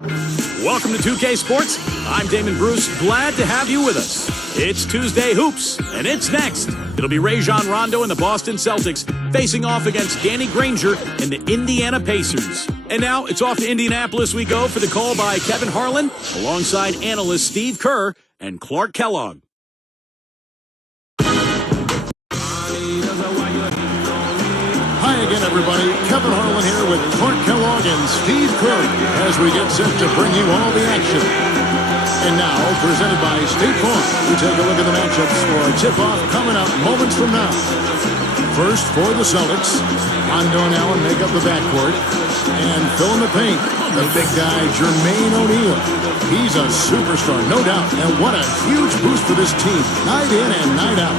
Welcome to 2K Sports. I'm Damon Bruce. Glad to have you with us. It's Tuesday Hoops, and it's next. It'll be Rajon Rondo and the Boston Celtics facing off against Danny Granger and the Indiana Pacers. And now it's off to Indianapolis we go for the call by Kevin Harlan alongside analysts Steve Kerr and Clark Kellogg. Hi again, everybody. Kevin Harlan here with Clark Kellogg and Steve Kerr as we get set to bring you all the action. And now, presented by State Farm, we take a look at the matchups for a tip-off coming up moments from now. First, for the Celtics, Rondo and Allen make up the backcourt. And fill in the paint, the big guy, Jermaine O'Neal. He's a superstar, no doubt. And what a huge boost for this team, night in and night out.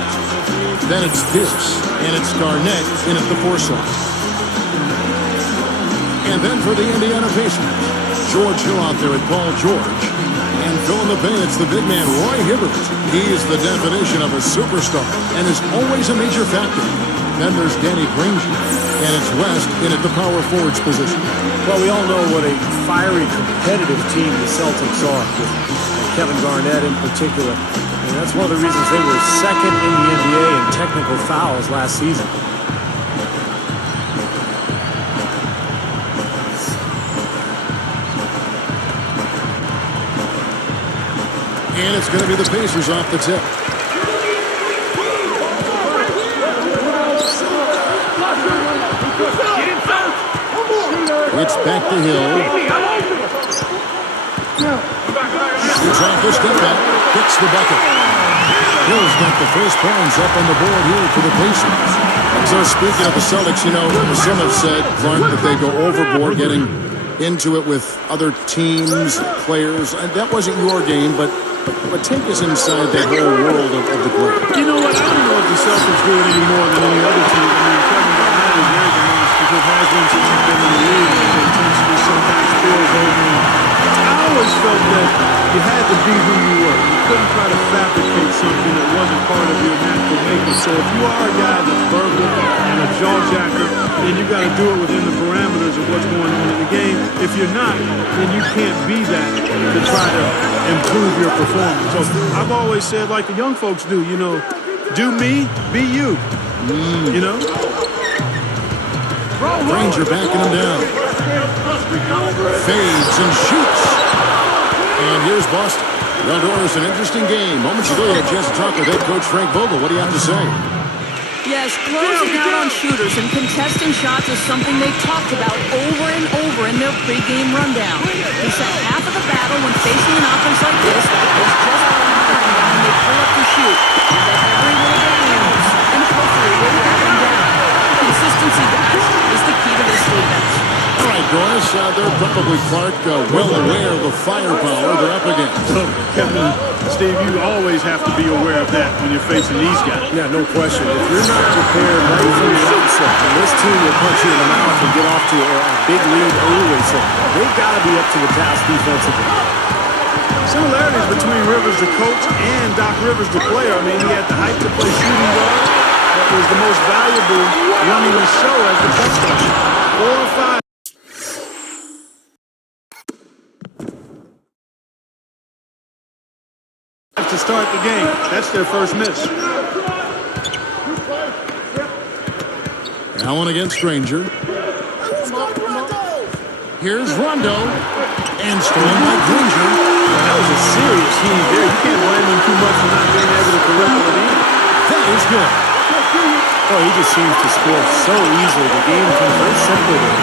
Then it's Pierce, and it's Garnett in at the 4 slot. And then for the Indiana Pacers, George Hill out there at Paul George. And filling the paint, it's the big man, Roy Hibbert. He is the definition of a superstar and is always a major factor. Then there's Danny Granger, and it's West in at the power forwards position. Well, we all know what a fiery, competitive team the Celtics are, with Kevin Garnett in particular. And that's one of the reasons they were second in the NBA in technical fouls last season. And it's going to be the Pacers off the tip. It's back to Hill. Shoots off the step back. Kicks the bucket. Hill's got the first points up on the board here for the Pacers. And so speaking of the Celtics, you know, some have said, Clark, that they go overboard getting into it with other teams, players. And that wasn't your game, but take us inside that whole world of the play. You know what? I don't know if the Celtics do it any more than any other team. I mean, Kevin Garnett is very dangerous because has been since he's been in the league. And the intensity sometimes spills over. I always felt that you had to be who you were. You couldn't try to fabricate something that wasn't part of your natural makeup. So if you are a guy that's verbal and a jaw-jacker, then you got to do it within the parameters of what's going on in the game. If you're not, then you can't be that to try to improve your performance. So I've always said, like the young folks do, you know, do me, be you. You know? Granger backing him down. Fades and shoots. And here's Boston. Well, Doris, an interesting game. Moments ago, you had a chance to talk with head coach Frank Vogel. What do you have to say? Yes, closing out on shooters and contesting shots is something they talked about over and over in their pregame rundown. He said half of the battle when facing an offense like this is just when they pull up to shoot. And that every little bit counts, and hopefully we'll back them down. Consistency, guys, is the key to this defense. All right, Doris, they're probably, Clark, well aware of the firepower they're up against. So, Kevin, Steve, you always have to be aware of that when you're facing these guys. Yeah, no question. If you're not prepared right from the outset, and this team will punch you in the mouth and get off to a big lead early, so they've got to be up to the task defensively. Similarities between Rivers, the coach, and Doc Rivers, the player. I mean, he had the height to play shooting guard, but was the most valuable running the show as the best player. 4 or 5. To start the game. That's their first miss. Allen against Granger. Here's Rondo. And stolen by Granger. That was a serious heave there. You can't blame him too much for not being able to correct it in. That is good. Oh, he just seems to score so easily. The game comes very simply to him.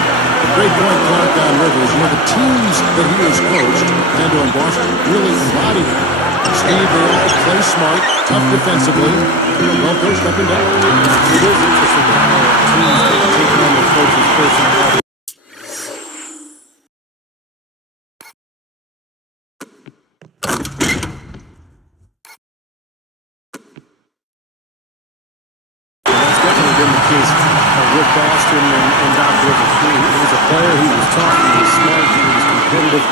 Great point, Clark, on Rivers. You know, the teams that he has coached, Orlando and Boston, really embody it. Steve, they all play smart, tough defensively, well coached up and down. It is interesting how teams can take on their coach's personality. That's definitely been the case with Boston and Doc Rivers. He was a player, he was tough, he was smart, he was competitive,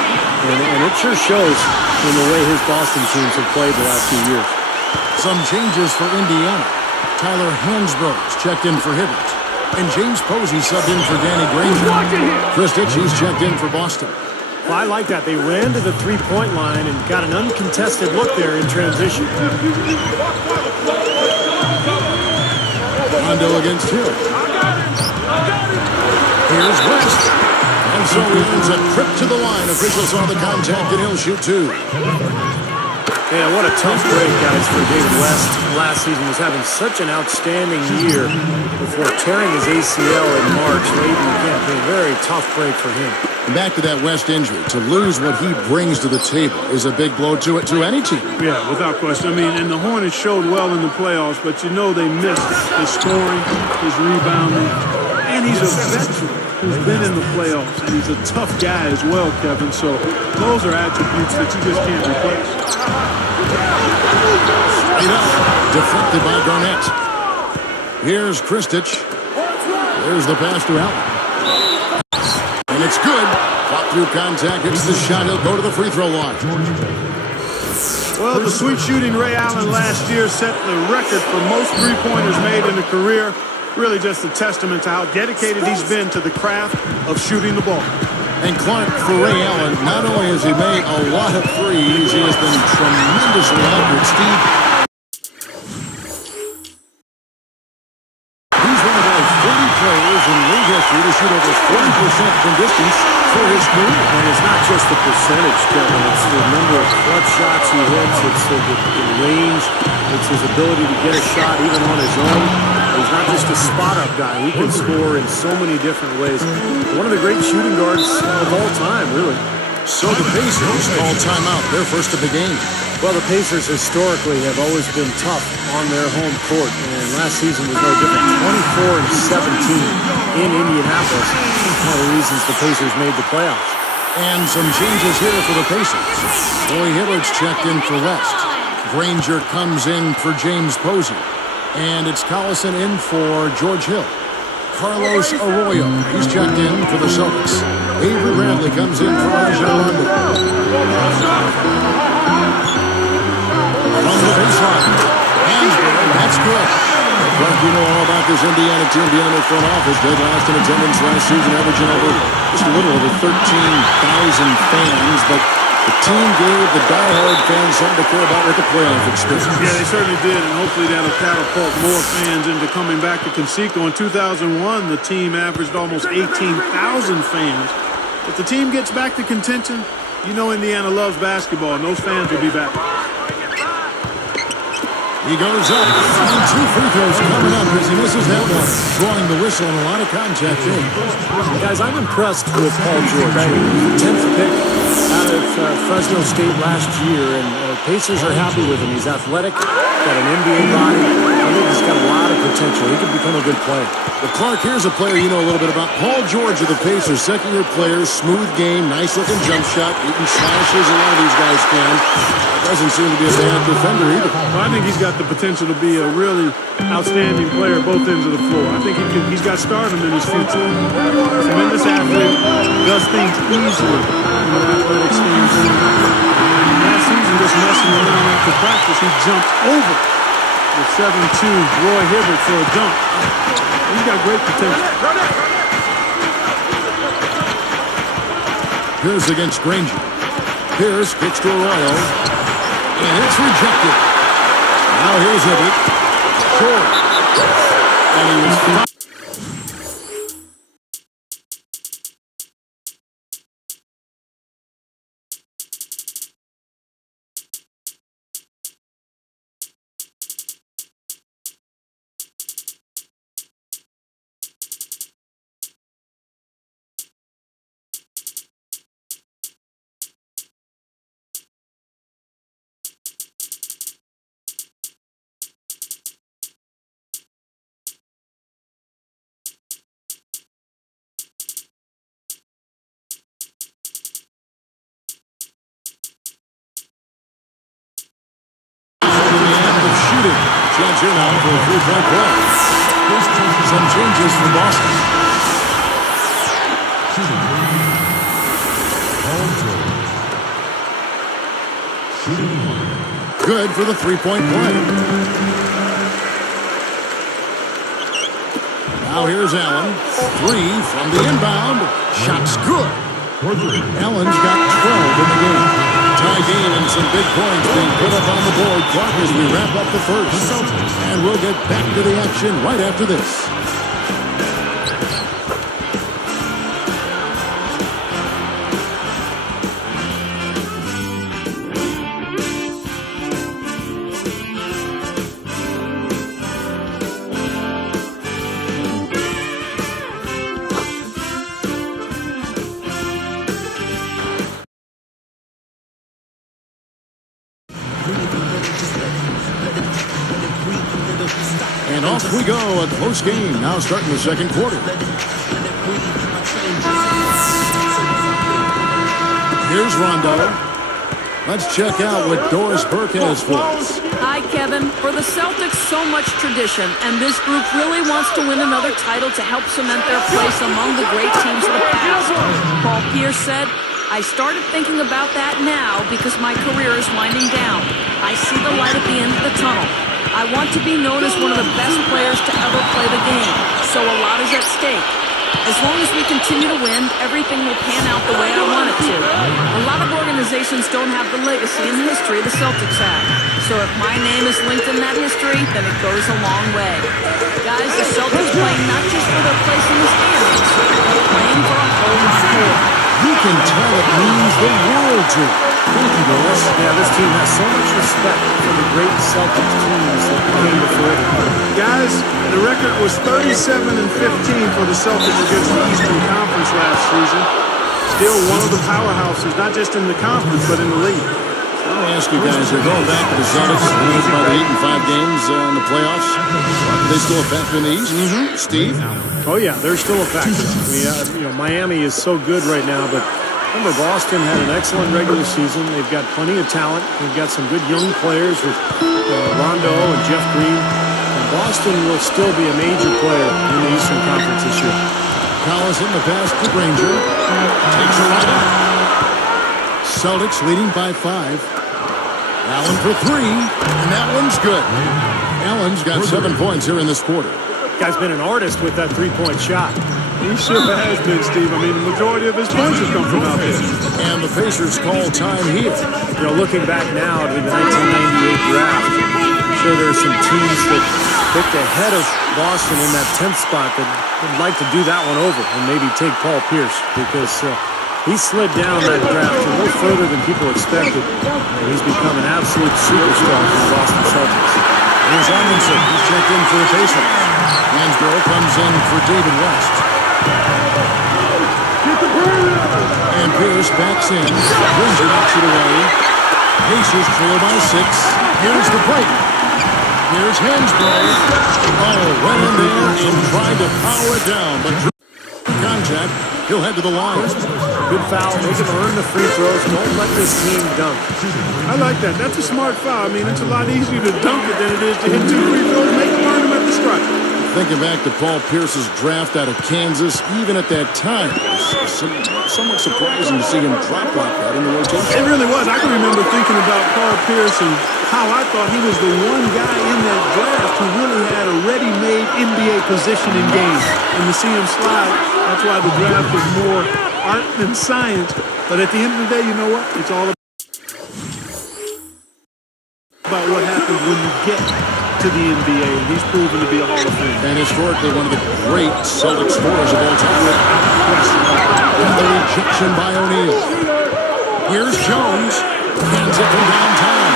and it sure shows in the way his Boston teams have played the last few years. Some changes for Indiana. Tyler Hansbrough's checked in for Hibbert. And James Posey subbed in for Danny Granger. Chris Ditchy's checked in for Boston. Well, I like that. They ran to the three-point line and got an uncontested look there in transition. Rondo against Hill. Here's West. And so he ends a trip to the line. Officials saw the contact, and he'll shoot two. Yeah, what a tough break, guys, for David West. Last season was having such an outstanding year before tearing his ACL in March late in the campaign. Very tough break for him. Back to that West injury. To lose what he brings to the table is a big blow to any team. Yeah, without question. I mean, and the Hornets showed well in the playoffs, but you know they missed his scoring, his rebounding, and he's a veteran who's been in the playoffs, and he's a tough guy as well, Kevin. So those are attributes that you just can't replace. Straight up, deflected by Garnett. Here's Kristich. There's the pass to Allen. And it's good. Fought through contact, hits the shot. He'll go to the free throw line. Well, the sweet shooting Ray Allen last year set the record for most three-pointers made in a career. Really just a testament to how dedicated he's been to the craft of shooting the ball. And Clark, for Ray Allen, not only has he made a lot of threes, he has been tremendously accurate. Steve, he's one of only 40 players in league history to shoot over 40% from distance for his career. And it's not just the percentage, Kevin. It's the number of clutch shots he hits. It's the range. It's his ability to get a shot even on his own. He's not just a spot-up guy. He can score in so many different ways. One of the great shooting guards of all time, really. So the Pacers call timeout, their first of the game. Well, the Pacers historically have always been tough on their home court, and last season was no different. 24-17 in Indianapolis. One of the reasons the Pacers made the playoffs. And some changes here for the Pacers. Roy Hibbert's checked in for West. Granger comes in for James Posey. And it's Collison in for George Hill. Carlos Arroyo, he's checked in for the Celtics. Avery Bradley comes in for Rajon Rondo. From the baseline. Hansbrough, that's good. Clark, you know all about this Indiana team behind their front office. Dead last in attendance last season, averaging just a little over 13,000 fans, but the team gave the diehard fans something to care about with the playoff experience. Yeah, they certainly did, and hopefully that'll catapult more fans into coming back to Conseco. In 2001, the team averaged almost 18,000 fans. If the team gets back to contention, you know Indiana loves basketball, and those fans will be back. He goes up, and two free throws coming up as he misses that one. Drawing the whistle and a lot of contact in. Guys, I'm impressed with Paul George. 10th pick out of Fresno State last year, and Pacers are happy with him. He's athletic, got an NBA body. I think he's got a lot of potential. He could become a good player. Well, Clark, here's a player you know a little bit about. Paul George of the Pacers, second-year player, smooth game, nice-looking jump shot. He can slashes, a lot of these guys can. Doesn't seem to be a bad defender either. Well, I think he's got the potential to be a really outstanding player both ends of the floor. I think he's got stardom in his future. Tremendous athlete, does things easily from an athletic standpoint. And last season, just messing around after practice, he jumped over the 7'2" Roy Hibbert for a dunk. He's got great potential. Pierce against Granger. Pierce kicks to Arroyo. And it's rejected. Now here's Hibbert. Short. And he was... Chance here now for a three-point play. Some changes for Boston. Good for the three-point play. Now here's Allen. Three from the inbound. Shot's good. Allen's got 12 in the game. Tie game and some big points being put up on the board clock as we wrap up the first. And we'll get back to the action right after this. And off we go, a close game. Now starting the second quarter. Here's Rondo. Let's check out what Doris Burke has for us. Hi, Kevin. For the Celtics, so much tradition, and this group really wants to win another title to help cement their place among the great teams of the past. Paul Pierce said, I started thinking about that now because my career is winding down. I see the light at the end of the tunnel. I want to be known as one of the best players to ever play the game, so a lot is at stake. As long as we continue to win, everything will pan out the way I want it to. A lot of organizations don't have the legacy and history the Celtics have. So if my name is linked in that history, then it goes a long way. Guys, the Celtics playing not just for their place in the standings, they're playing for a whole lot more. You can tell it means the world to it. Thank you, Doris. Yeah, this team has so much respect for the great Celtics teams that came before them. Guys, the record was 37-15 for the Celtics against the Eastern Conference last season. Still one of the powerhouses, not just in the conference, but in the league. Let me ask you guys, they're going back to the Celtics winning about 8 and 5 games in the playoffs. Are they still a factor in the East? Steve? Oh, yeah, they're still a factor. I mean, Miami is so good right now, but remember, Boston had an excellent regular season. They've got plenty of talent. They've got some good young players with Rondo and Jeff Green. And Boston will still be a major player in the Eastern Conference this year. Collison, the pass to Granger. Takes a right out. Celtics leading by 5. Allen for 3, and that one's good. Allen's got 7 points here in this quarter. Guy's been an artist with that three-point shot. He sure has been, Steve. I mean, the majority of his points have come from out there. And the Pacers call time here. You know, looking back now to the 1998 draft, I'm sure there's some teams that picked ahead of Boston in that 10th spot that would like to do that one over and maybe take Paul Pierce because he slid down that draft a little further than people expected, and he's become an absolute superstar for the Boston Celtics. Here's Amundsen. He's checked in for the Pacers. Lansborough comes in for David West. And Pierce backs in. Granger knocks it away. Pacers trail by 6. Here's the break. Here's Hansbrough. Oh, went in there and tried to power it down, but contact. He'll head to the line. Good foul. Make him earn the free throws. Don't let this team dunk. I like that. That's a smart foul. I mean, it's a lot easier to dunk it than it is to hit 2 free throws. Make him earn them at the stripe. Thinking back to Paul Pierce's draft out of Kansas, even at that time, it was somewhat surprising to see him drop like that in the rotation. It really was. I can remember thinking about Paul Pierce and how I thought he was the one guy in that draft who really had a ready-made NBA position in game. And to see him slide, that's why the draft is more art than science. But at the end of the day, you know what? It's all about what happens when you get to the NBA, and he's proven to be a Hall of Famer. And historically, one of the great Celtics scorers of all time. And the rejection by O'Neal. Here's Jones. Hands it from downtown.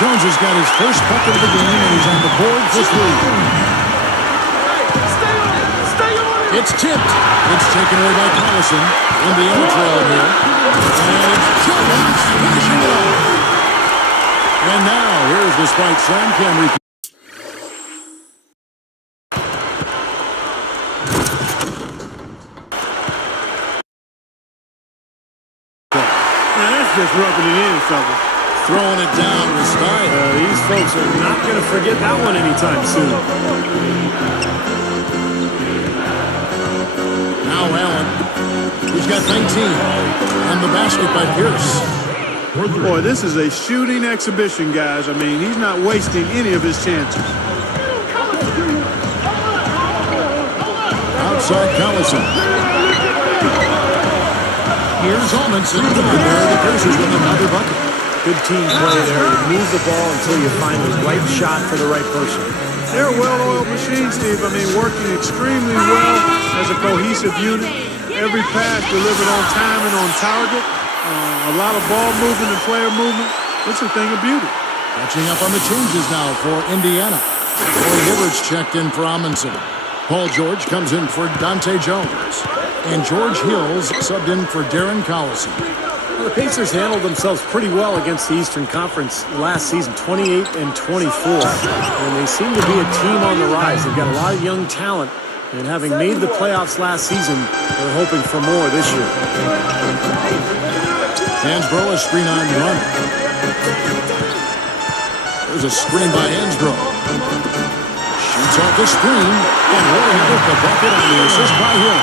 Jones has got his first bucket of the game, and he's on the board for 3. It's tipped. It's taken away by Collison. Indiana trailing here. And it's Jones finishing it off. And now, here's the spike Sam Cam repeat. Now that's just rubbing it in, fella. Throwing it down with style. These folks are not going to forget that one anytime soon. Now Allen. He's got 19. And the basket by Pierce. Boy, this is a shooting exhibition, guys. I mean, he's not wasting any of his chances. Outside Collison. Here's Almanson. And there are the Pacers with another bucket. Good team play there. You move the ball until you find the right shot for the right person. They're a well-oiled machine, Steve. I mean, working extremely well as a cohesive unit. Every pass delivered on time and on target. A lot of ball movement and player movement. It's a thing of beauty. Catching up on the changes now for Indiana. Roy Hibbert's checked in for Amundsen. Paul George comes in for Dante Jones. And George Hills subbed in for Darren Collison. Well, the Pacers handled themselves pretty well against the Eastern Conference last season, 28 and 24. And they seem to be a team on the rise. They've got a lot of young talent. And having made the playoffs last season, they're hoping for more this year. Hansbrough, a screen on run. There's a screen by Hansbrough. Shoots off the screen. And Roy Hibbert, the bucket on the assist by Hill.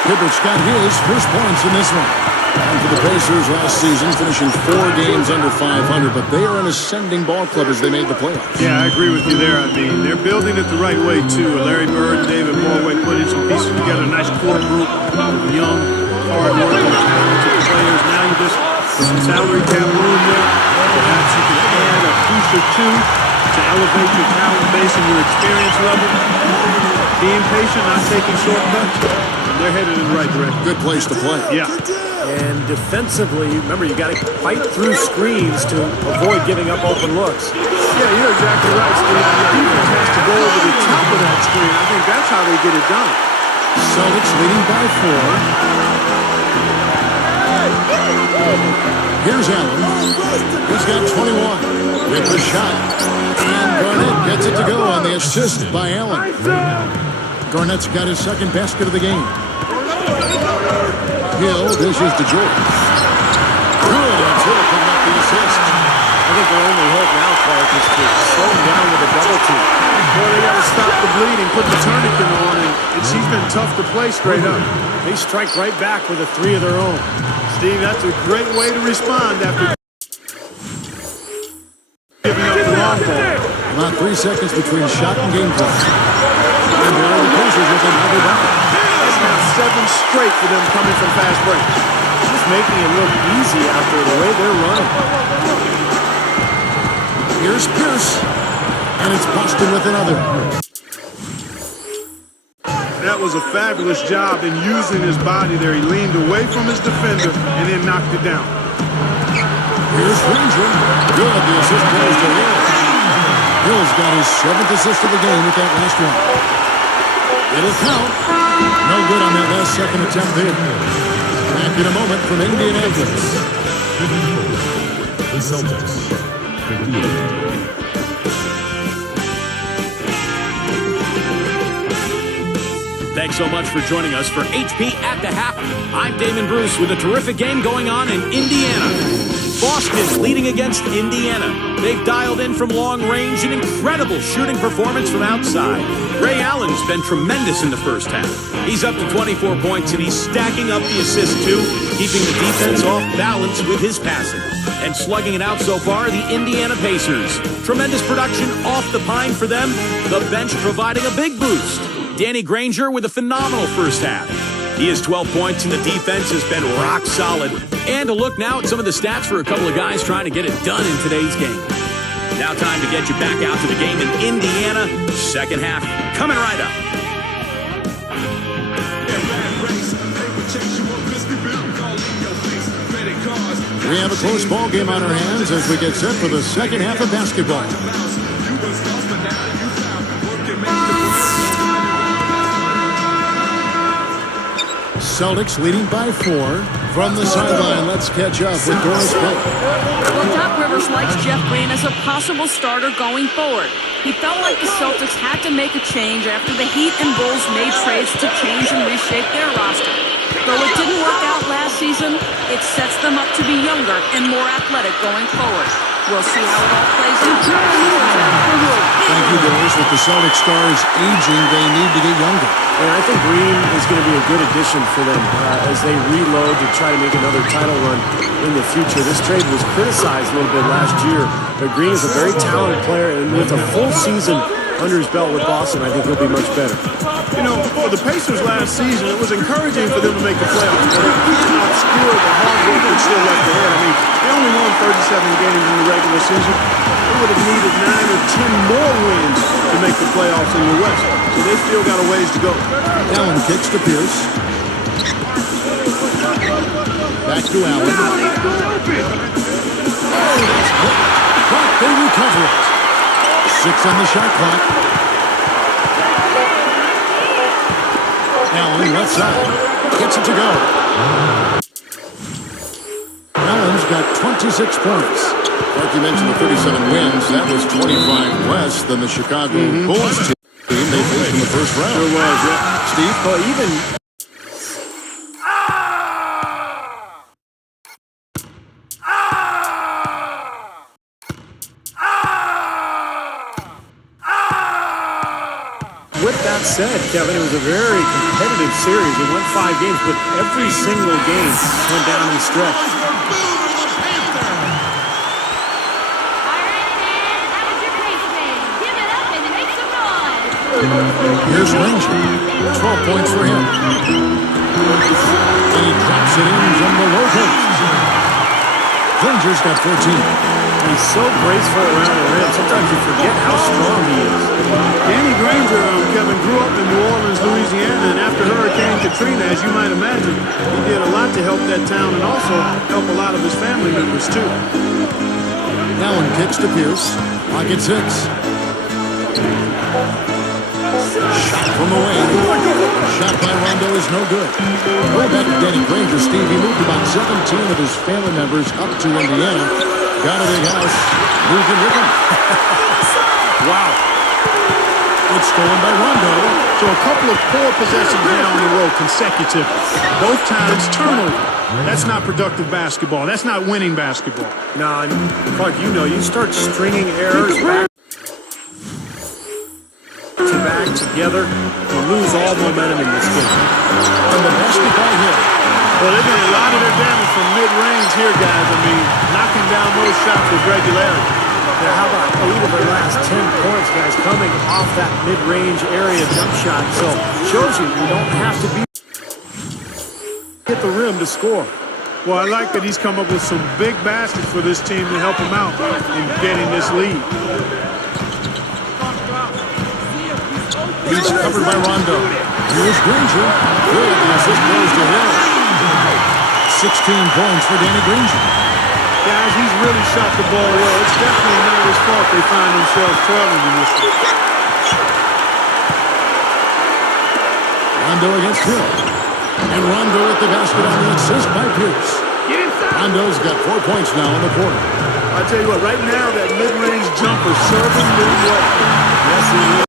Hibbert's got his first points in this one. And for the Pacers last season, finishing 4 games under 500, but they are an ascending ball club as they made the playoffs. Yeah, I agree with you there. I mean, they're building it the right way, too. Larry Bird and David Morway putting some pieces together. A nice core group of young, hard-working, talented players. Now you just put some salary cap room there. Perhaps you can add a piece or two to elevate your talent base and your experience level. Being patient, not taking shortcuts. They're headed in the right direction. Good place to play. Yeah. And defensively, remember, you got to fight through screens to avoid giving up open looks. Yeah, you're exactly right, Steve. The defense has to go over the top of that screen. I think that's how they get it done. Celtics leading by 4. Here's Allen. He's got 21 with the shot. And Garnett gets it to go on the assist by Allen. Garnett's got his second basket of the game. Hill dishes to George. Good, and Hill picking up the assist. I think their only hope now, Clark, is to slow him down with a double team. Boy, they got to stop the bleeding, put the tourniquet on, and he's been tough to play straight up. They strike right back with a 3 of their own. Steve, that's a great way to respond after giving up the long ball. About 3 seconds between shot and game clock. And there are the Pacers with another bucket. That's now 7 straight for them coming from fast break. Just making it look easy out there the way they're running. Here's Pierce. And it's Boston with another. That was a fabulous job in using his body there. He leaned away from his defender and then knocked it down. Here's Ranger. Good. The assist goes to Hill. Hill's got his 7th assist of the game with that last one. It'll count. No good on that last second attempt there. Back in a moment from Indianapolis. The Celtics, 58. Thanks so much for joining us for HP at the Half. I'm Damon Bruce with a terrific game going on in Indiana. Boston leading against Indiana. They've dialed in from long range, an incredible shooting performance from outside. Ray Allen's been tremendous in the first half. He's up to 24 points, and he's stacking up the assists too, keeping the defense off balance with his passing. And slugging it out so far, the Indiana Pacers. Tremendous production off the pine for them, the bench providing a big boost. Danny Granger with a phenomenal first half. He has 12 points, and the defense has been rock solid. And a look now at some of the stats for a couple of guys trying to get it done in today's game. Now time to get you back out to the game in Indiana. Second half coming right up. We have a close ball game on our hands as we get set for the second half of basketball. Celtics leading by 4. From the sideline, let's catch up with Doris Blake. Well, Doc Rivers likes Jeff Green as a possible starter going forward. He felt like the Celtics had to make a change after the Heat and Bulls made trades to change and reshape their roster. Though it didn't work out last season, it sets them up to be younger and more athletic going forward. We'll see how it all plays out. Thank you, Doris. With the Celtics stars aging, they need to get younger. And I think Green is going to be a good addition for them as they reload to try to make another title run in the future. This trade was criticized a little bit last year, but Green is a very talented player, and with a full season under his belt with Boston, I think he'll be much better. You know, for the Pacers last season, it was encouraging for them to make the playoffs, but it couldn't obscure the hard work that's still left ahead. I mean, they only won 37 games in the regular season. They would have needed 9 or 10 more wins to make the playoffs in the West. So they still got a ways to go. Allen kicks to Pierce. Back to Allen. Oh, that's blocked. But they recover it. 6 on the shot clock. Allen left side. Gets it to go. Allen's got 26 points. Like you mentioned, the 37 wins. That was 25 less than the Chicago Bulls team they faced in the first round. Sure was, yeah. Steve? Well, even... With that said, Kevin, it was a very competitive series. It went 5 games, but every single game went down the stretch. Here's Ranger. 12 points for him. And he drops it in from the low post. Ranger's got 14. He's so graceful around the rim. Sometimes you forget how strong he is. Danny Granger, Kevin, grew up in New Orleans, Louisiana, and after Hurricane Katrina, as you might imagine, he did a lot to help that town and also help a lot of his family members, too. Allen kicks to Pierce. Lock at 6. Shot from away. Shot by Rondo is no good. Go back to Danny Granger, Steve. He moved about 17 of his family members up to Indiana. Got a big house. Moved in with him. Wow. It's stolen by Rondo. So a couple of poor possessions now in a row consecutive. Both times turnover. That's not productive basketball. That's not winning basketball. Nah, Clark, you know, you start stringing errors back together, you lose all momentum in this game. And the basketball hit. Well, they're doing a lot of their damage from mid-range here, guys. I mean, knocking down those shots with regularity. Now, how about 8 of their last 10 points, guys, coming off that mid-range area jump shot? So, shows you don't have to be hit the rim to score. Well, I like that he's come up with some big baskets for this team to help him out in getting this lead. He's covered by Rondo. Here's Granger. Good. The assist goes to Hill. 16 points for Danny Granger. Guys, he's really shot the ball well. It's definitely not his fault they find themselves trailing in this one. Rondo against Hill. And Rondo with the basket on the assist by Pierce. Rondo's got 4 points now in the quarter. I tell you what, right now that mid-range jumper serving them well. Yes, he is.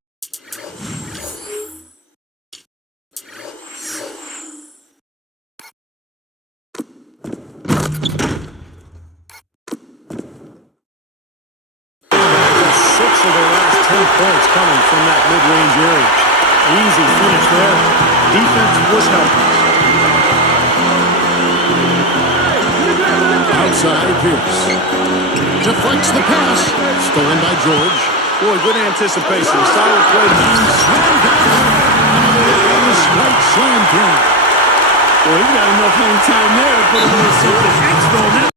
Points coming from that mid-range area. Easy finish there. Defense was helping. Outside Pierce. Deflects the pass. Stolen by George. Boy, good anticipation. Solid play. Slam down. Right slam play. Boy, he got enough home time there to put a little something extra on that.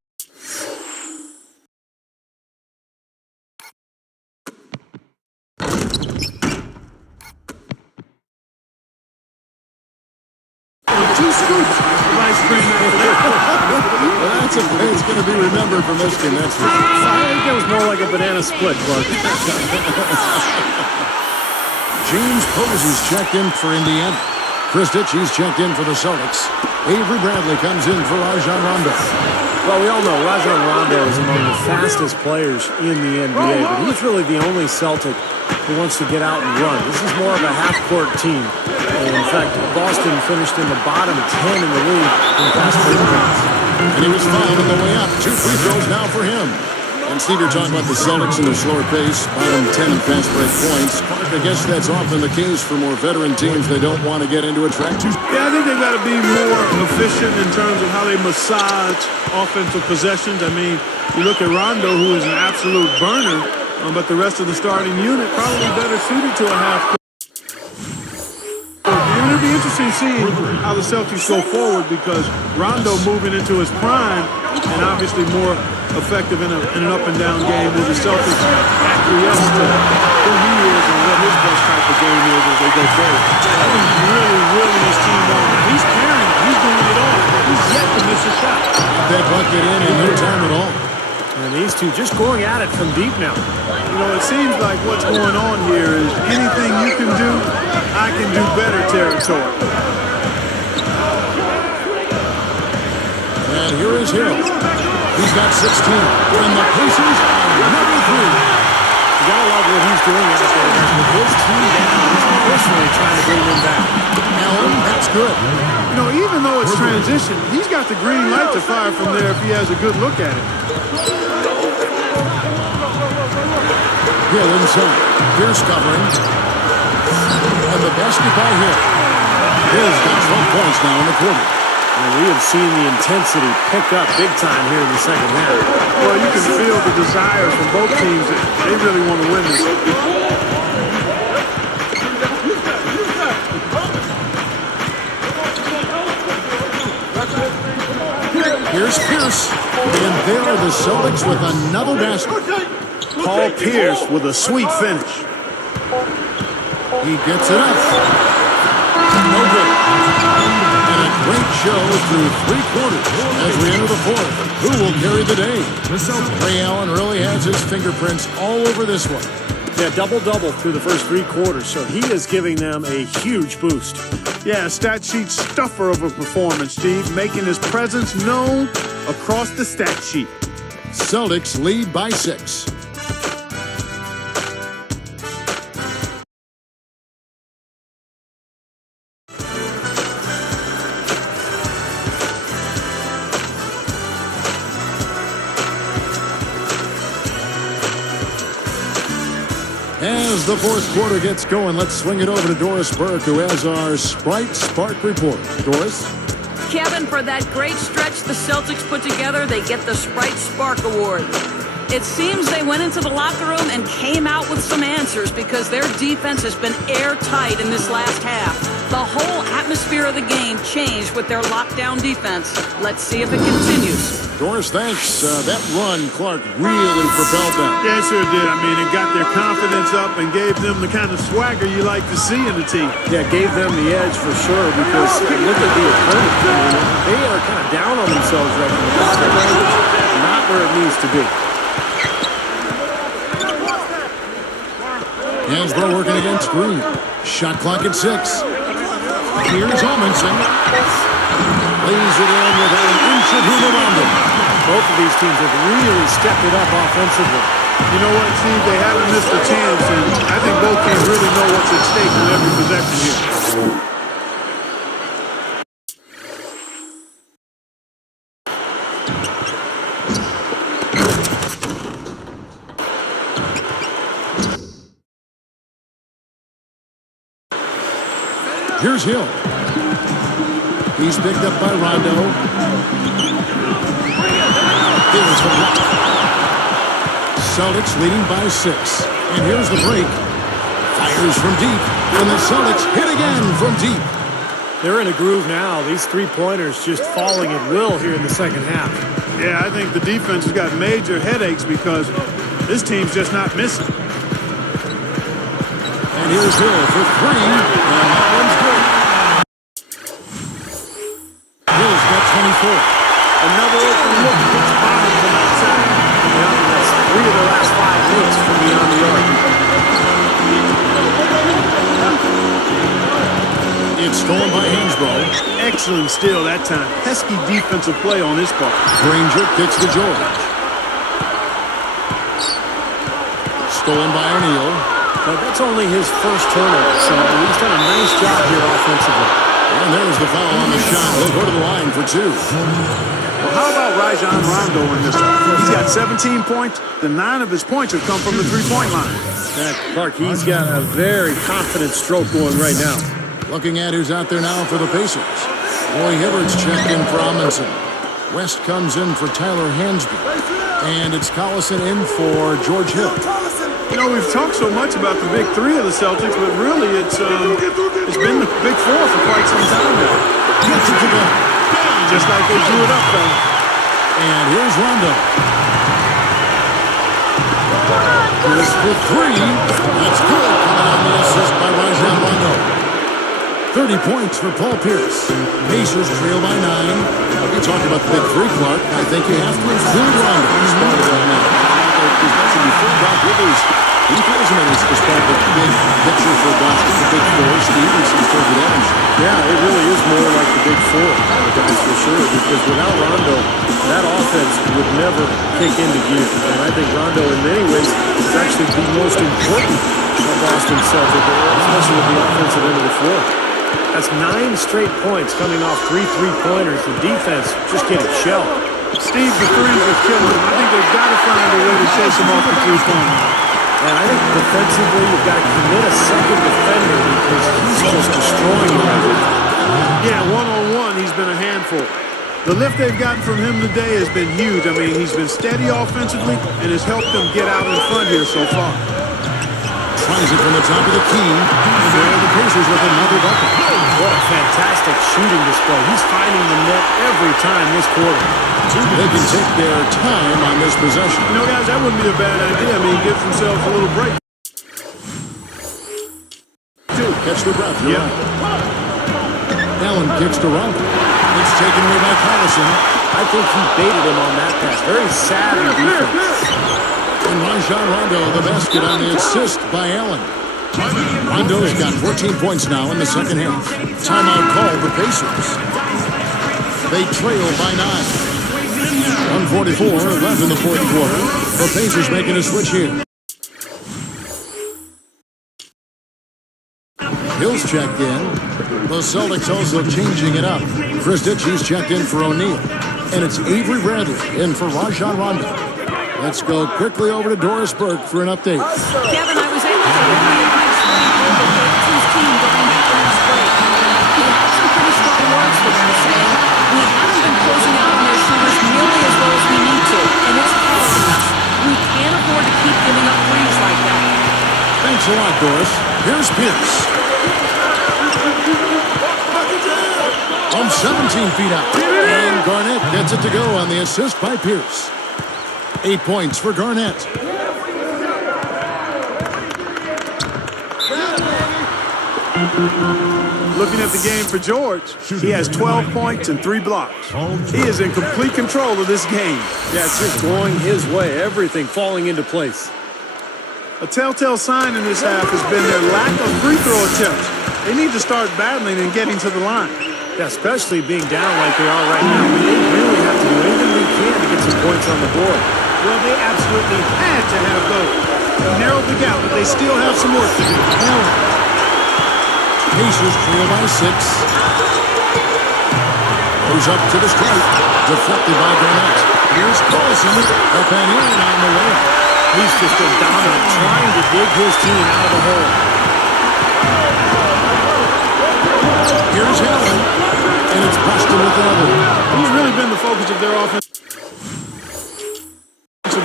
It's going to be remembered from this game, that's for sure. I think it was more like a banana split, Clark. James Posey's checked in for Indiana. Chris Ditchy's checked in for the Celtics. Avery Bradley comes in for Rajon Rondo. Well, we all know Rajon Rondo is among the fastest players in the NBA, but he's really the only Celtic who wants to get out and run. This is more of a half-court team. And in fact, Boston finished in the bottom 10 in the league in fast break points. And he was fouled on the way up. 2 free throws now for him. And Steve, you're talking about the Celtics and their slower pace, bottom 10 in fast break points. I guess that's often the case for more veteran teams. They don't want to get into a track. Yeah, I think they've got to be more efficient in terms of how they massage offensive possessions. I mean, you look at Rondo, who is an absolute burner. But the rest of the starting unit probably better suited to a half. And it'll be interesting seeing how the Celtics go forward because Rondo moving into his prime and obviously more effective in an up-and-down game. Will the Celtics acquiesce to who he is and what his best type of game is as they go forward? I think he's really his team on. He's carrying it. He's doing it all. He's yet to miss a shot. That bucket in no time at all. And these two just going at it from deep now. You know, it seems like what's going on here is anything you can do, I can do better territory. And here is Hill. He's got 16. And the Pacers are number 3. You gotta love what he's doing out there. With his team down, he's personally trying to bring them back. Allen, that's good. You know, even though it's transition, he's got the green light to fire from there if he has a good look at it. Hill inside. Pierce covering. And the basket by Hill. Hill's got 12 points now in the quarter. And we have seen the intensity pick up big time here in the second half. Well, you can feel the desire from both teams that they really want to win this. Here's Pierce. And there are the Celtics with another basket. Paul Pierce with a sweet finish. He gets it up. No good. And a great show through 3 quarters as we enter the 4th. Who will carry the day? Ray Allen really has his fingerprints all over this one. Yeah, double-double through the first 3 quarters, so he is giving them a huge boost. Yeah, stat sheet stuffer of a performance, Steve, making his presence known across the stat sheet. Celtics lead by 6. As the 4th quarter gets going, let's swing it over to Doris Burke, who has our Sprite Spark report. Doris? Kevin, for that great stretch the Celtics put together, they get the Sprite Spark Award. It seems they went into the locker room and came out with some answers because their defense has been airtight in this last half. The whole atmosphere of the game changed with their lockdown defense. Let's see if it continues. Doris, thanks. That run, Clark, really propelled them. Yeah, it sure did. I mean, it got their confidence up and gave them the kind of swagger you like to see in the team. Yeah, gave them the edge for sure because look at the opponent. I mean, they are kind of down on themselves right now. Not where it needs to be. Hansbrough working against Green. Shot clock at 6. Here's Amundsen. Lays it in with an inch of room around him. Both of these teams have really stepped it up offensively. You know what, Steve? They haven't missed a chance, and I think both teams really know what's at stake with every possession here. Here's Hill. He's picked up by Rondo. Here's the block. Celtics leading by 6. And here's the break. Fires from deep. And the Celtics hit again from deep. They're in a groove now. These 3-pointers just falling at will here in the second half. Yeah, I think the defense has got major headaches because this team's just not missing. And here's Hill for 3. And that one's good. Hill's got 24. Another open look gets bottom from outside. Yeah, that's 3 of the last 5 hits from beyond the arc. It's stolen by Hansbrough. Excellent steal that time. Pesky defensive play on his part. Granger kicks to George. Stolen by O'Neal. But that's only his first turnover, so he's done a nice job here offensively. And there's the foul on the shot. They'll go to the line for 2. Well, how about Rajon Rondo in this one? He's got 17 points. The 9 of his points have come from the 3-point line. Clark, he's got a very confident stroke going right now. Looking at who's out there now for the Pacers. Roy Hibbert's checked in for Amundsen. West comes in for Tyler Hansbrough. And it's Collison in for George Hill. You know, we've talked so much about the big three of the Celtics, but really it's been the big four for quite some time now. Gets it to go. Just like they drew it up, fellas. And here's Rondo. Here's for three. That's good. Coming on the assist by Rajon Rondo. 30 points for Paul Pierce. Pacers trail by 9. We talked about the big three, Clark. I think you have to include Rondo. He's part of that now. As mentioned before, Doc Rivers, he throws him in as part of the big picture for Boston, the big four. Steve, he's over there, I'm sure. Yeah, it really is more like the big four, guys, for sure. Because without Rondo, that offense would never kick into gear. And I think Rondo, in many ways, is actually the most important Boston Celtic, especially with the offensive end of the floor. That's 9 straight points coming off 3 3-pointers. The defense just getting shelled. Steve, the threes are killing them. I think they've got to find a way to chase them off the three-pointer. And I think defensively, you've got to commit a second defender because he's just destroying them. Yeah, one-on-one, he's been a handful. The lift they've gotten from him today has been huge. I mean, he's been steady offensively and has helped them get out in front here so far. Tries it from the top of the key. And there are the Pacers with another bucket. What a fantastic shooting display. He's finding the net every time this quarter. They can take their time on this possession. You know, guys, that wouldn't be a bad idea. I mean, give themselves a little break. Catch the breath. You're right. Allen kicks to Rondo. It's taken away by Collison. I think he baited him on that pass. Very savvy defense. And Rajon Rondo, the basket on the assist by Allen. Rondo's got 14 points now in the second half. Timeout call for Pacers. They trail by 9. 1:44 left in the fourth quarter. The Pacers making a switch here. Hill's checked in. The Celtics also changing it up. Chris Ditchy's checked in for O'Neal. And it's Avery Bradley in for Rajon Rondo. Let's go quickly over to Doris Burke for an update. Kevin, I was able to hear the advice from the Pacers team during that last break. He had some pretty strong words for them, saying, "We haven't been closing out on their shooters nearly as well as we need to, and it's costing us. We can't afford to keep giving up threes like that." Thanks a lot, Doris. Here's Pierce. From 17 feet out. And Garnett gets it to go on the assist by Pierce. 8 points for Garnett. Looking at the game for George, he has 12 points and 3 blocks. He is in complete control of this game. Yeah, it's just going his way. Everything falling into place. A telltale sign in this half has been their lack of free throw attempts. They need to start battling and getting to the line. Yeah, especially being down like they are right now. They really have to do anything they can to get some points on the board. Well, they absolutely had to have those. They narrowed the gap, but they still have some work to do. Pacers trail by 6. Goes up to the stripe. Deflected by Garnett. Here's Collison. Up and in on the way. He's just been dominant, trying to dig his team out of the hole. Here's Allen. And it's Boston with another. He's really been the focus of their offensive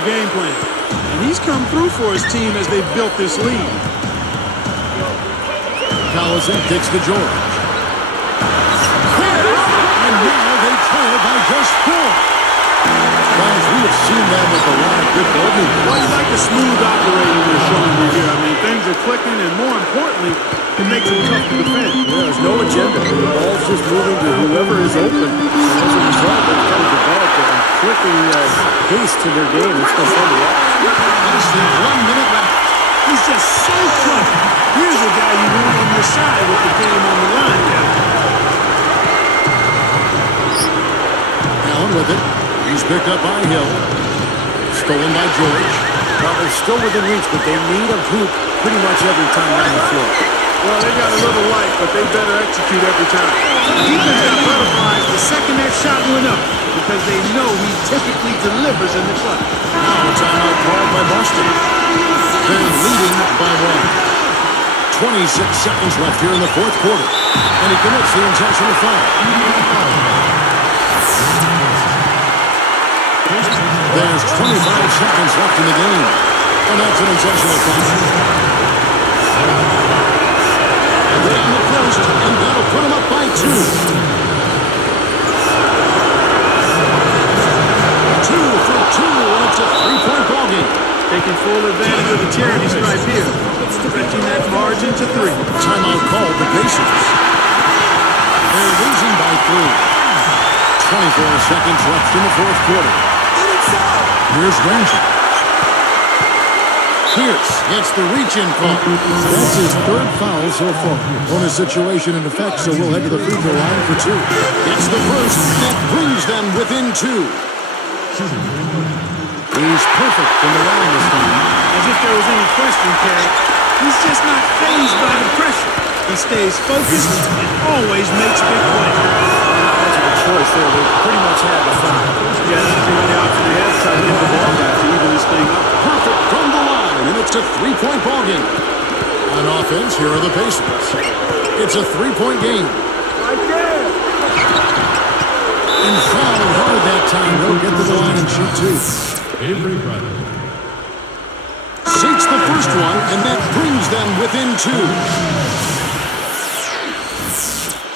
game plan. And he's come through for his team as they've built this lead. Collison kicks to George. And now they trail by just 4. Guys, we have seen them with a lot of good bowling. Well, it's like the smooth operating we're showing you here. I mean, things are clicking, and more importantly, it makes them tough to defend. Yeah, there's no agenda. The ball's just moving to whoever is open. And as a result, they've kind of developed a clicking pace to their game. It's been fun to watch. Less than 1 minute left. He's just so clever. Here's a guy you want on your side with the game on the line now. Allen with it. He's picked up by Hill. Stolen by George. Well, they're still within reach, but they need a hoop pretty much every time down the floor. Well, they got a little light, but they better execute every time. Defense got butterflies the second that shot went up because they know he typically delivers in the clutch. Now a timeout called by Boston. They're leading by 1. 26 seconds left here in the fourth quarter. And he commits the intentional foul. There's 25 seconds left in the game. And that's an intentional foul. Down the post, and that'll put him up by 2. 2 for 2, and it's a 3-point ballgame. Taking full advantage of the charity stripe here. Stretching that margin to 3. Timeout called the Pacers. They're losing by 3. 24 seconds left in the fourth quarter. Here's Granger. Pierce gets the reach-in call. That's his 3rd foul so far. Bonus situation in effect, so we'll head to the free throw line for 2. Gets the first. That brings them within 2. He's perfect from the line this time. As if there was any question, Kerry. He's just not fazed by the pressure. He stays focused and always makes big plays. That's a good choice there. They pretty much had the foul. Yeah, that's the only option they have to try to get the ball back to even this thing up. Perfect from the line, and it's a 3-point ball game. On offense, here are the Pacers. It's a 3-point game. Right there. And fouling hard that time. They'll get to the line and shoot 2. Avery Bradley. Sinks the first one, and that brings them within 2.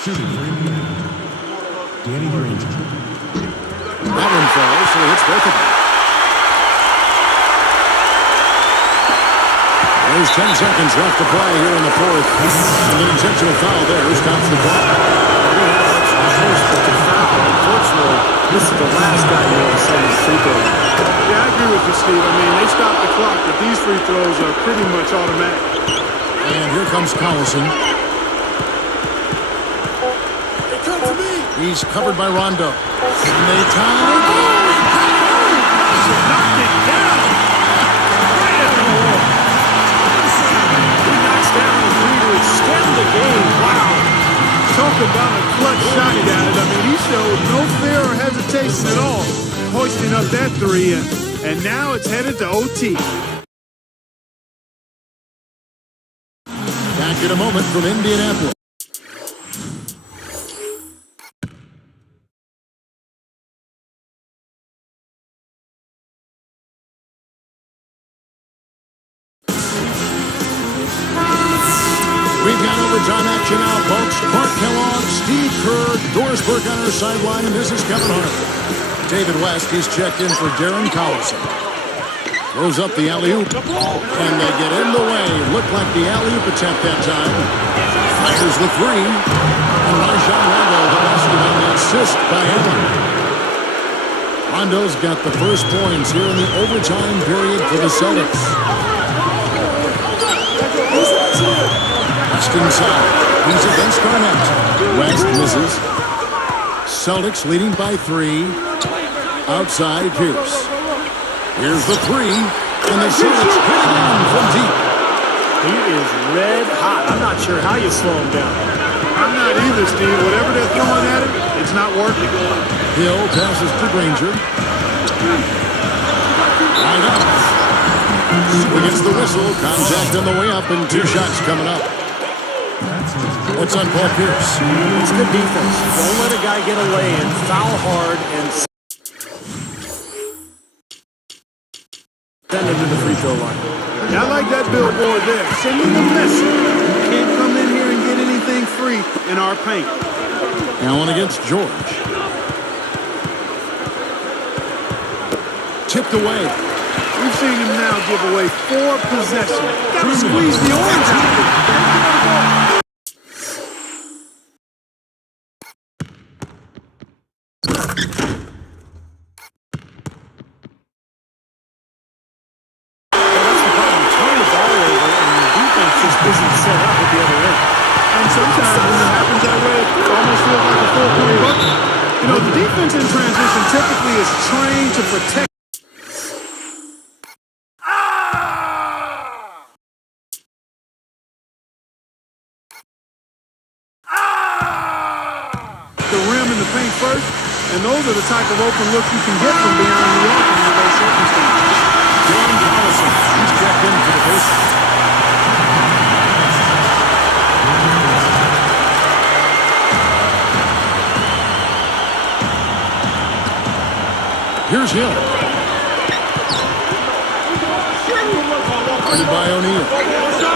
Shooting for Indiana. Danny Granger. That one falls, so it's both of them. There's 10 seconds left to play here in the fourth. And an intentional foul there stops the clock. Unfortunately, this is the last guy you want to send to the free throw line. Yeah, I agree with you, Steve. I mean, they stopped the clock, but these free throws are pretty much automatic. And here comes Collison. He's covered by Rondo. And they tie. Knocked it down. Right at the wall. He knocks down the 3 to extend the game. Wow. Talk about a clutch shot, guys. I mean, he showed no fear or hesitation at all, hoisting up that 3, and now it's headed to OT. Back in a moment from Indianapolis. We've got overtime action now, folks. Clark Kellogg, Steve Kerr, Doris Burke on our sideline, and this is Kevin Hart. David West, he's checked in for Darren Collison. Throws up the alley-oop, and they get in the way. Looked like the alley-oop attempt that time. Fires the 3, and Rajon Rondo the basket on the assist by Allen. Rondo's got the first points here in the overtime period for the Celtics. West inside. He's against Garnett. West misses. Celtics leading by 3. Outside Pierce. Here's the 3. And the Celtics hit it in from deep. He is red hot. I'm not sure how you slow him down. I'm not either, Steve. Whatever they're throwing at him, it's not working. Hill passes to Granger. Right up. Swing gets the whistle. Contact on the way up, and 2 shots coming up. What's on Paul Pierce? It's good defense. Don't let a guy get away and foul hard and send him to the free throw line. I like that billboard there, sending a message. You can't come in here and get anything free in our paint. Allen against George. Tipped away. We've seen him now give away 4 possessions. Got to squeeze the orange out of it. Isn't set up at the other end. And sometimes when it happens that way, it almost feels like a 4-point bucket. You know, the defense in transition typically is trained to protect. The rim and the paint first, and those are the type of open looks you can get from beyond the arc under those circumstances. Darren Collison. He's checked in for the Pacers. Here's Hill.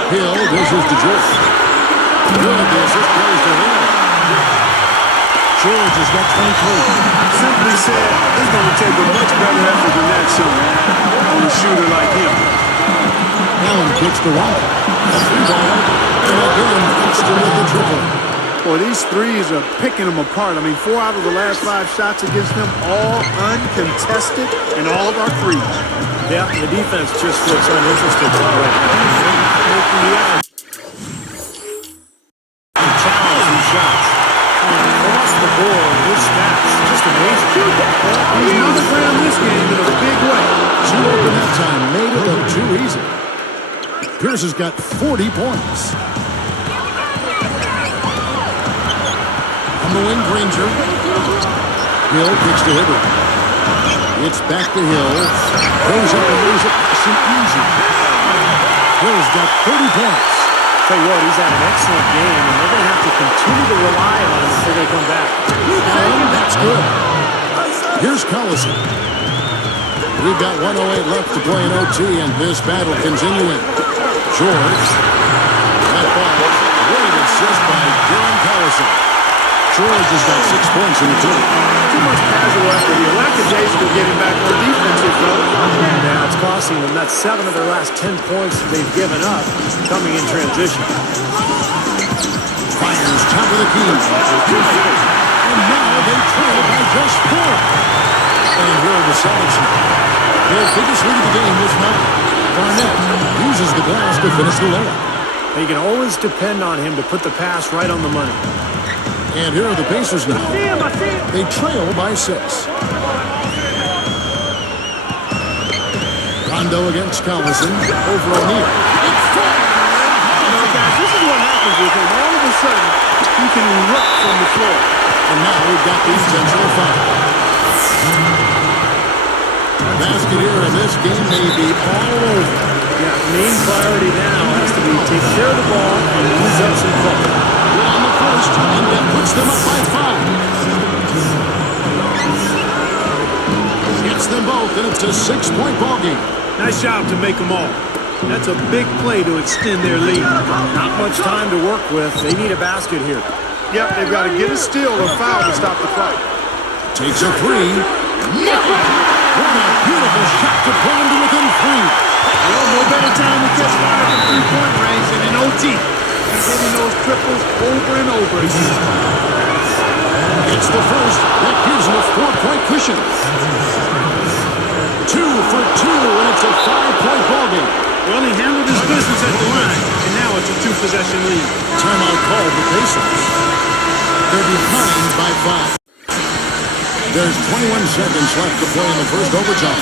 Hill dishes to George. Good dishes, goes to Hill. George has got 23. Simply said, it's going to take a much better effort than that, son, on a shooter like him. Allen kicks to Rondo. A three ball. And again, Buxton with the triple. Boy, these threes are picking them apart. I mean, 4 out of the last 5 shots against them, all uncontested, and all are threes. Yeah, the defense just looks uninterested right now. Making the effort to challenge these shots. Across the board, his stats just amazing. He's monogram this game in a big way. Too open that time, made it look too easy. Pierce has got 40 points. On the wing, Granger. Hill kicks to Hibbert. It's back to Hill. Goes up and lays it nice and easy. Hill's got 30 points. Tell you what, he's had an excellent game, and they're going to have to continue to rely on him if they're going to come back. Allen, that's good. Here's Collison. We've got 1:08 left to play in OT, and this battle continuing. George. That ball. Great assist by Darren Collison. George has got 6 points in the game. Too much casual effort here. Lackadaisical getting back on defense here, fellas. Now it's costing them. That's 7 of their last 10 points that they've given up coming in transition. Fires top of the key. And now they trail by just 4. And here are the Celtics. Their biggest lead of the game was 9. Barnett uses the glass to finish the layup. You can always depend on him to put the pass right on the money. And here are the Pacers now. They trail by 6. Rondo against Collison. Over O'Neal. Guys, this is what happens with him. All of a sudden, he can erupt from the floor. And now we've got the intentional foul. Basket here, and this game may be all over. Yeah, main priority now has to be take care of the ball and use up some cover. On the first, and that puts them up by 5. Gets them both, and it's a 6-point ball game. Nice job to make them all. That's a big play to extend their lead. Not much time to work with. They need a basket here. Yep, they've got to get a steal or foul to stop the clock. Takes a 3. No! What a beautiful shot to pull him to within 3. Well, no better time to catch fire from three-point range than in OT. He's hitting those triples over and over again. It's the first. That gives him a 4-point cushion. 2 for 2, and it's a 5-point ball game. Well, he handled his business at the line, and now it's a 2-possession lead. Timeout called the Pacers. They're behind by 5. There's 21 seconds left to play in the first overtime.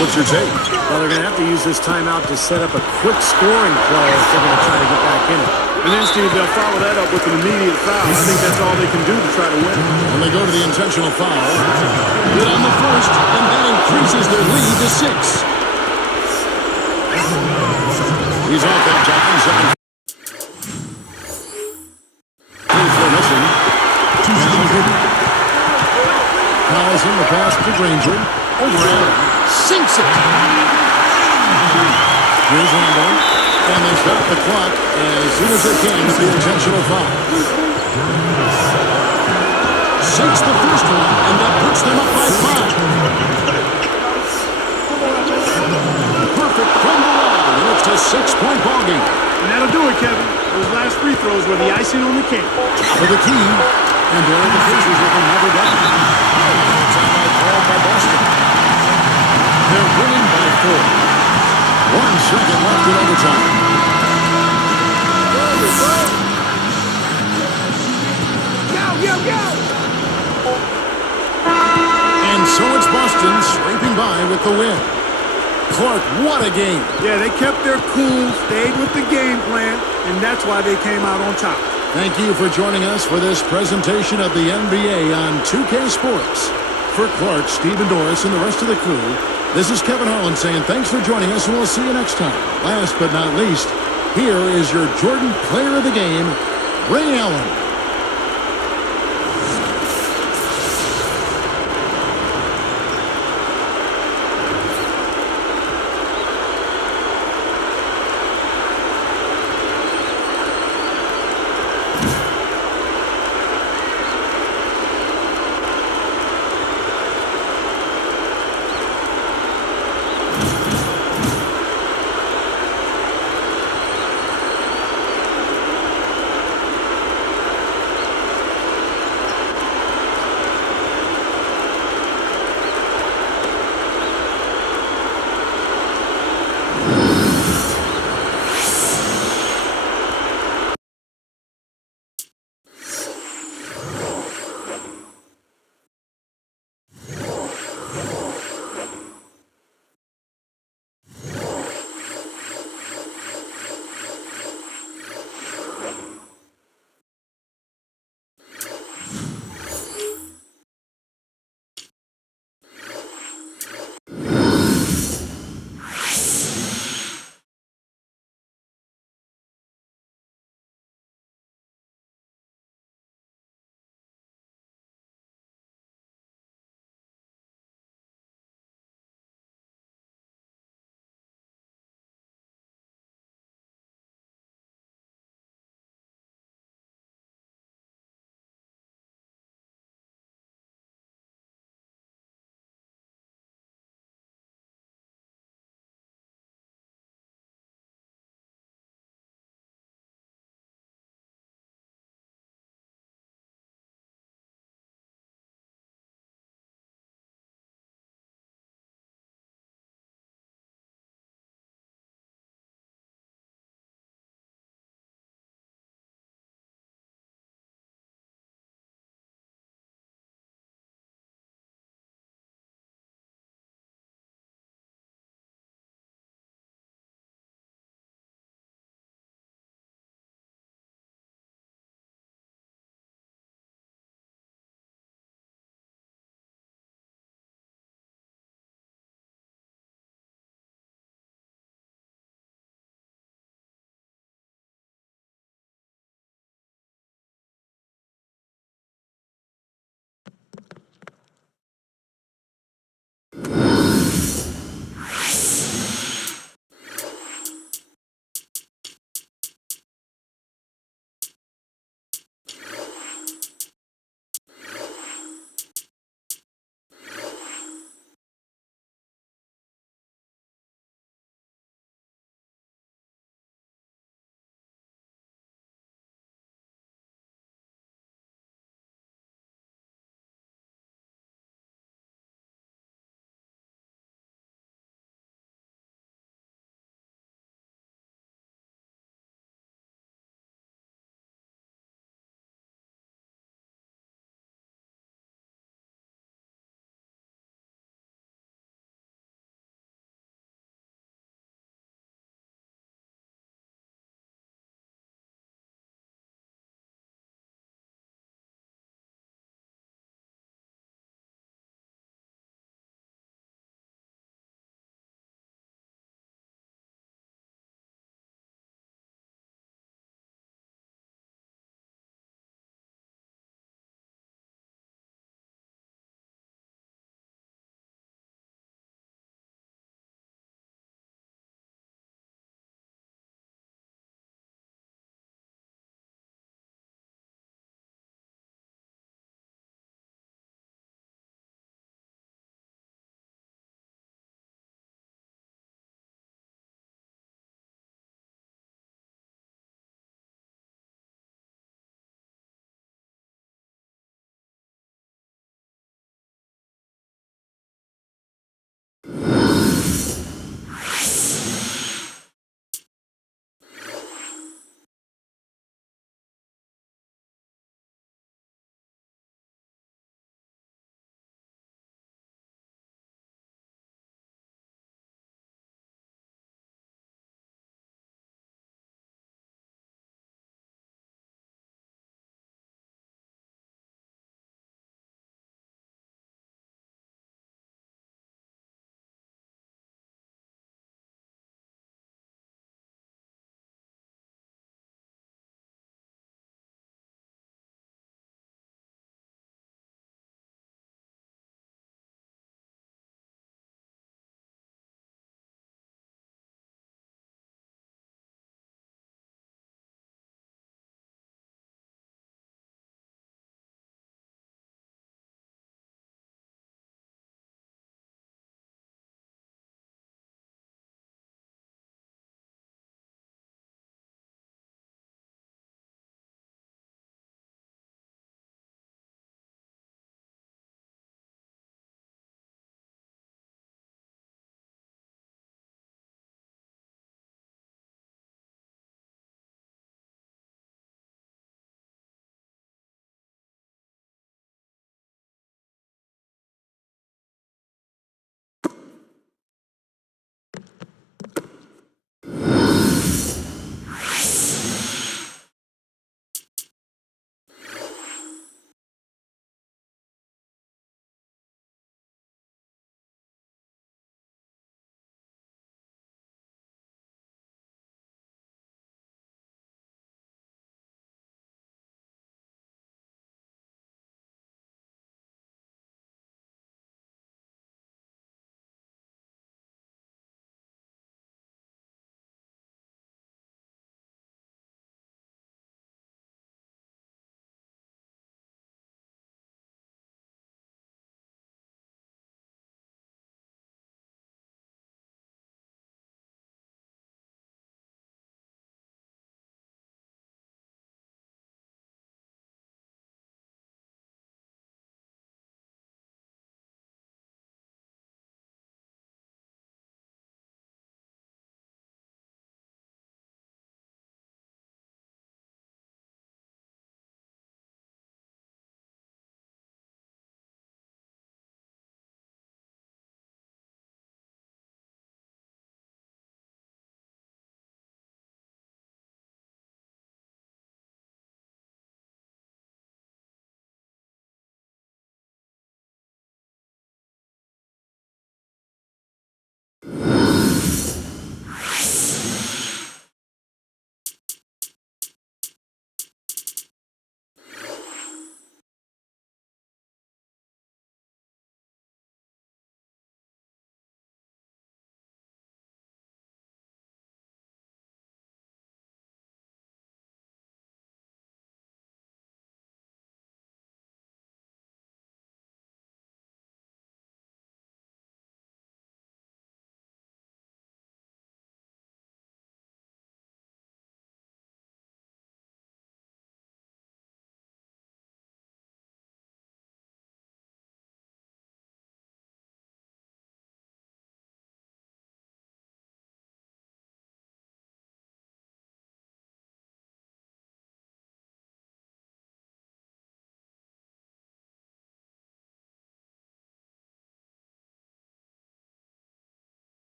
What's your take? Well, they're going to have to use this timeout to set up a quick scoring play if they're going to try to get back in it. And then, Steve, they'll follow that up with an immediate foul. I think that's all they can do to try to win. When they go to the intentional foul, good on the first, and that increases their lead to 6. He's off that time. 2 for missing. Now Hibbert. Collison, the pass to Granger. Over Allen. Sinks it. Here's Rondo. And they stop the clock as soon as they can with the intentional foul. Sinks the first one, and that puts them up by 5. Perfect from the line, and it's a 6-point ball game. And that'll do it, Kevin. Those last free throws were the icing on the cake. Top of the key, and there are the Pacers with another down. Timeout called by Boston. They're winning by 4. 1 second left in overtime. And so it's Boston scraping by with the win. Clark, what a game. Yeah, they kept their cool, stayed with the game plan, and that's why they came out on top. Thank you for joining us for this presentation of the NBA on 2K Sports. For Clark, Stephen Doris, and the rest of the crew, this is Kevin Harlan saying thanks for joining us, and we'll see you next time. Last but not least, here is your Jordan Player of the Game, Ray Allen.